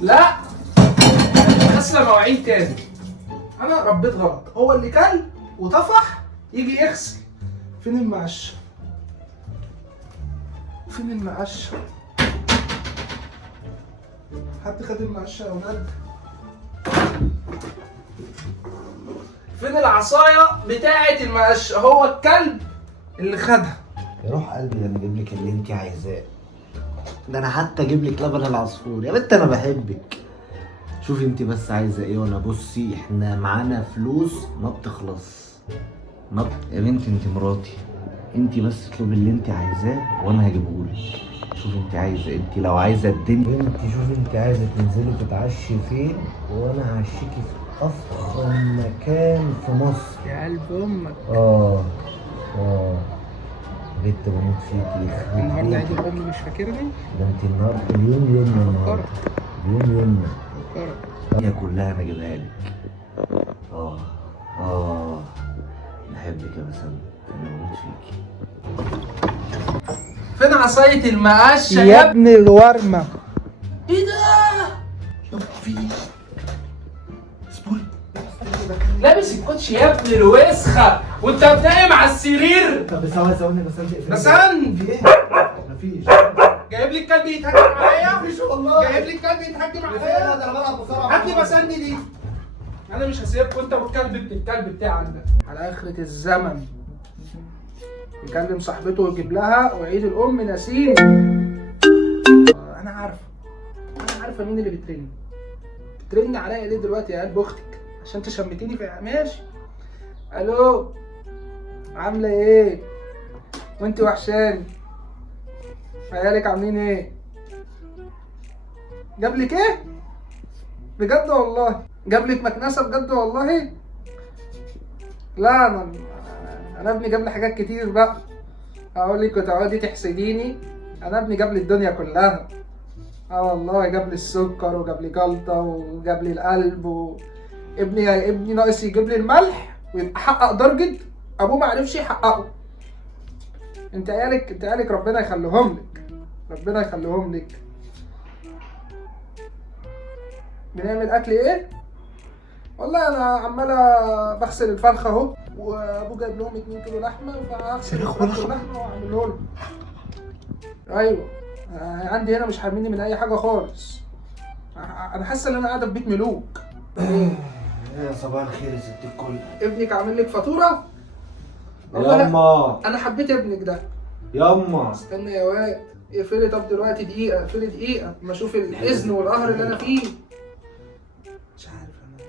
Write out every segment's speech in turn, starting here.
لا غسله مواعين تاني. انا ربيت غلط، هو اللي كل وطفح يجي يغسل. فين المقشه؟ فين المقشه؟ حد خد المقشه يا ولاد؟ فين العصايه بتاعه المقشه؟ هو الكلب اللي خدها. يا روح قلبي، ده انا اجيب لك اللي انت عايزاه، ده انا حتى اجيب لك لبن العصفور يا بنت، انا بحبك. شوفي انت بس عايزه ايه وانا بصي، احنا معانا فلوس ما بتخلص. يا بنتي انت مراتي، انت بس اطلبي اللي انت عايزاه وانا هجيبهولك. شوفي انت عايزه، انت لو عايزه الدنيا انت شوفي انت عايزه تنزلي تتعشي فين وانا هعشيكي في افخم مكان في مصر. يا قلب امك. اه بنت بموت فيكي. النهارده عيد الام، مش فاكرني؟ ده انت النهارده اليوم يومنا، النهارده اليوم يومنا. هي كلها انا اجيبها لك. بحبك يا بسام، انا بموت فيكي. فين عصايه المقشه يا ابن الورمه؟ ايه ده؟ يا في ايه؟ زبون لابس الكوتش يا ابن الوسخه وانت نايم على السرير. طب ثواني بس انت بسند في ايه؟ مفيش. جايب لي الكلب يتهجم عليا؟ مفيش والله. جايب لي الكلب يتهجم ده عليا؟ انا بلعب بسرعه. هات لي بسند دي. انا مش هسيبك انت والكلب ابن الكلب بتاعك ده على اخرة الزمن. يكلم صاحبته ويجيب لها وعيد الام ناسيني. انا عارفه مين اللي بترن عليا ليه دلوقتي يا قلب اختك؟ عشان تشمتيني في ماشي. الو، عامله ايه؟ وانت وحشاني. عيالك عاملين ايه؟ جابلك ايه؟ بجد والله؟ جابلك مكنسه بجد والله؟ لا انا ابني جاب لي حاجات كتير بقى. هقول لك وتقعدي تحسديني. انا ابني جاب لي الدنيا كلها. والله جاب لي السكر وجاب لي جلطه وجاب لي القلب ابني ناقص يجيب لي الملح ويبقى حقق درجه ابوه ما عرفش يحققه. انت عيالك ربنا يخليهم لك، ربنا يخليهم لك. بنعمل اكل ايه؟ والله انا عماله بغسل الفرخه اهو، وابوه جايب لهم 2 كيلو لحمه، فهغسل اللحمه واعمله لهم. ايوه عندي هنا مش حارميني من اي حاجه خالص. انا حاسه ان انا قاعده في بيت ملوك. يا صباح الخير يا ست الكل. ابنك عامل لك فاتوره؟ ياما انا حبيت ابنك ده. ياما استنى يا واد، اقفلي طب دلوقتي دقيقه، اقفلي دقيقه اما اشوف الحزن والقهر اللي انا فيه. مش عارف انا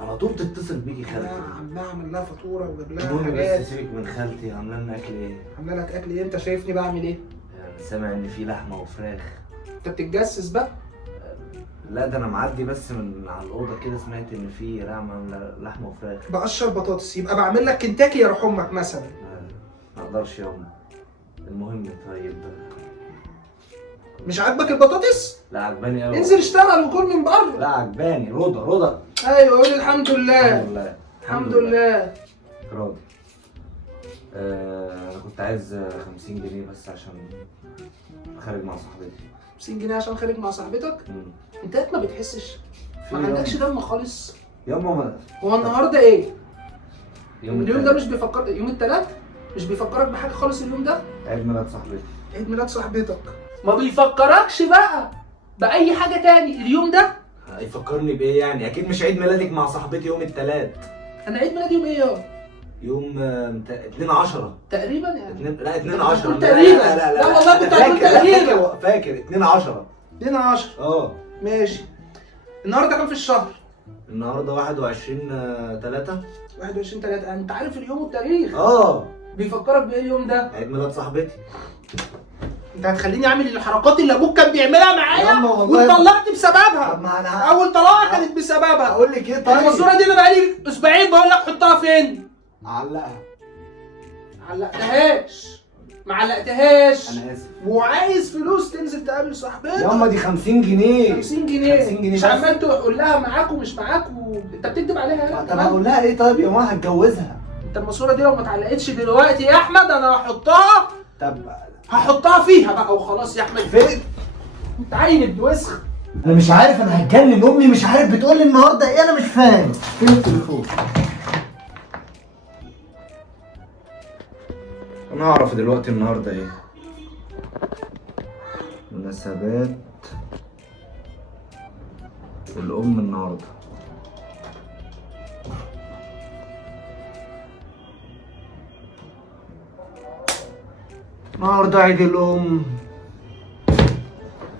على طول تتصل بيكي انا خالتي. عمال اعمل لها فاتوره وجاب لها المهم حاجات. بس سيبك من خالتي، عامله لنا اكل ايه؟ عامله لك اكل ايه؟ انت شايفني بعمل ايه؟ يعني سامع ان في لحمه وفراخ. انت بتتجسس بقى؟ لا ده انا معدي بس من على الاوضه كده، سمعت ان في لحمه وفراخ. بقشر بطاطس، يبقى بعمل لك كنتاكي يا روح امك مثلا. ما اقدرش ياما. المهم طيب، مش عاجبك البطاطس؟ لا عجباني قوي. انزل اشتغل وكل من بره. لا عجباني. رضا ايوه قول الحمد لله. الحمد لله. الحمد لله. راضي. انا كنت عايز 50 جنيه بس عشان خارج مع صاحبتي. 50 جنيه عشان خارج مع صاحبتك؟ انت ما بتحسش؟ ما في عندكش دم خالص؟ ياما ما هو النهارده ايه؟ اليوم ده التلات. مش بيفكر، يوم التلات مش بيفكرك بحاجه خالص اليوم ده؟ عيد ميلاد صاحبتي. عيد ميلاد صاحبتك ما بيفكركش بقى باي حاجه تاني اليوم ده؟ هيفكرني بايه يعني؟ اكيد مش عيد ميلادك مع صاحبتي يوم التلات. انا عيد ميلادي يوم ايه يابا؟ يوم 2/10 تقريبا يعني. لا 2/10. كنت تقريبا. لا والله كنت هتقول تقريبا. فاكر 2/10. 2/10 ماشي. النهارده كام في الشهر؟ النهارده 21/3. 21/3. انت عارف اليوم والتاريخ؟ بيفكرك بايه اليوم ده؟ عيد ميلاد صاحبتي. انت هتخليني اعمل الحركات اللي ابوك كان بيعملها معايا ياما والله. واتطلقت بسببها. طب ما انا اول طلاقه كانت بسببها. اقول لك ايه طيب؟ الماسوره دي انا بقالي اسبوعين بقول لك حطها فين؟ علقها. علقتهاش. ما علقتهاش. انا اسف. وعايز فلوس تنزل تقابل صاحبتك. ياما دي 50 جنيه. 50 جنيه 50 جنيه مش بس. عمال تقول لها معاك ومش معاك انت بتكذب عليها يا طب هقول لها ايه طيب يا ماما؟ هتجوزها. انت الماسوره دي لو ما اتعلقتش دلوقتي يا احمد انا طب هحطها فيها بقى وخلاص يا احمد. فين؟ انت عين ابن وسخ. انا مش عارف، انا هتجنن، امي مش عارف بتقول لي النهارده ايه، انا مش فاهم. فين التليفون؟ انا هعرف دلوقتي النهارده ايه. مناسبات الام النهارده. النهارده عيد الام.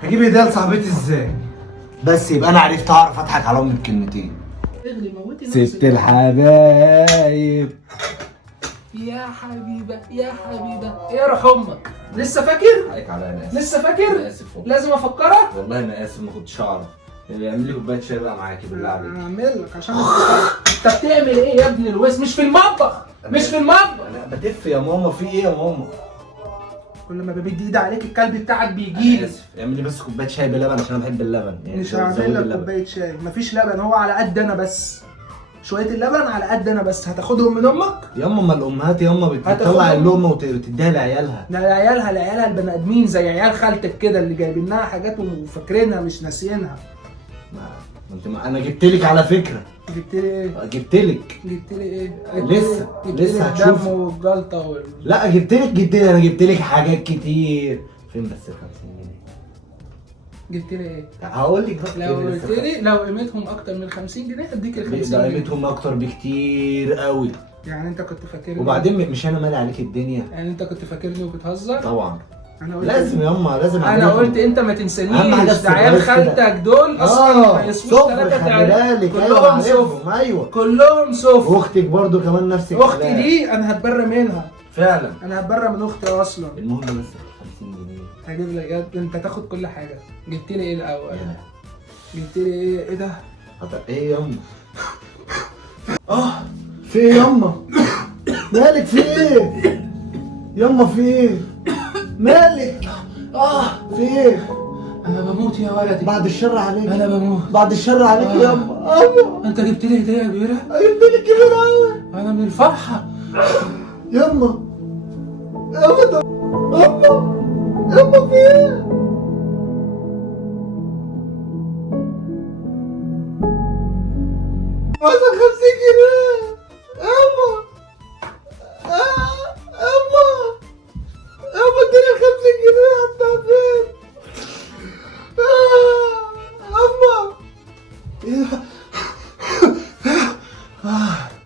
هجيب هديه لصاحبتي ازاي؟ بس يبقى انا عرفت اعرف اضحك على امي بكلمتين. اغلي موتي نفسك. ست الحبايب. يا حبيبه يا حبيبه، ايه رخ امك؟ لسه فاكر؟ عليك على انا اسف. لسه فاكر؟ انا اسف والله. لازم افكرك؟ والله انا اسف، ما كنتش اعرف. اعمل لي كوبايه شاي بقى معاكي بالله عليك. اعمل لك عشان انت بتعمل ايه يا ابن الوز؟ مش في المطبخ، مش في المطبخ. انا بتف يا ماما، في ايه يا ماما؟ كل ما بمد ايدي عليك الكلب بتاعك بيجي لي. اسف، اعمل لي بس كوبايه شاي بلبن عشان انا بحب اللبن. يعني مش زود هعمل لك اللبن. كوبايه شاي، مفيش لبن، هو على قد انا بس. شويه اللبن على قد انا بس، هتاخدهم من امك؟ ياما ما الامهات ياما بتطلع اللقمه وتديها لعيالها. ده لعيالها البني ادمين زي عيال خالتك كده اللي جايبين لها حاجات وفاكرينها مش ناسيينها. انا جبت لك على فكره. جبت لي ايه؟ جبت لك. جبت لي ايه؟ لسه جبت لسه لي هتشوف. الدم والجلطه لا جبت لك انا جبت لك حاجات كتير. فين بس ال 50 جنيه؟ جبت لي ايه؟ هقول لك بس. لو قلت لي لو قيمتهم اكتر من 50 جنيه هديك ال 50 ده جنيه. قيمتهم اكتر بكتير قوي. يعني انت كنت فاكرني؟ وبعدين مش انا مالي عليك الدنيا. يعني انت كنت فاكرني وبتهزر؟ طبعا. انا قلت لازم ياما لازم انا أعملها. قلت انت ما أهم حاجة تنسانيش، ده عيال السربرايز كده. خالتك دول اصلا ما يسووش صفر، 3 خلي بالك. كلهم صفر، عارفهم، ايوه. كلهم صفر. واختك برضو كمان نفس الكلام. اختي دي انا هتبرى منها، فعلا. انا هتبرى من اختي اصلا. المهم بس 50 جنيه. هجيب لك انت تاخد كل حاجه. جبت لي ايه الاول؟ يا. جبت لي ايه ده؟ ايه ياما؟ في ايه ياما؟ مالك في ايه؟ ياما في ايه؟ مالك؟ في ايه؟ انا بموت يا ولدي. بعد الشر عليك. انا بموت. بعد الشر عليك ياما. انت جبت لي هديه كبيره؟ جبت لك كبير قوي. انا من الفرحه. ياما ياما ياما في ايه؟ مثلا 50 جنيه. ياما ياما اديني ال 50 جنيه حطها فين؟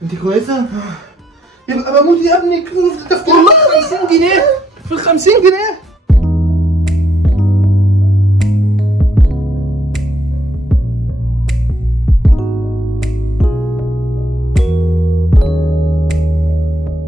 انت كويسة؟ يبقى بموت يا ابني. تفكير والله 50 جنيه في ال 50 جنيه.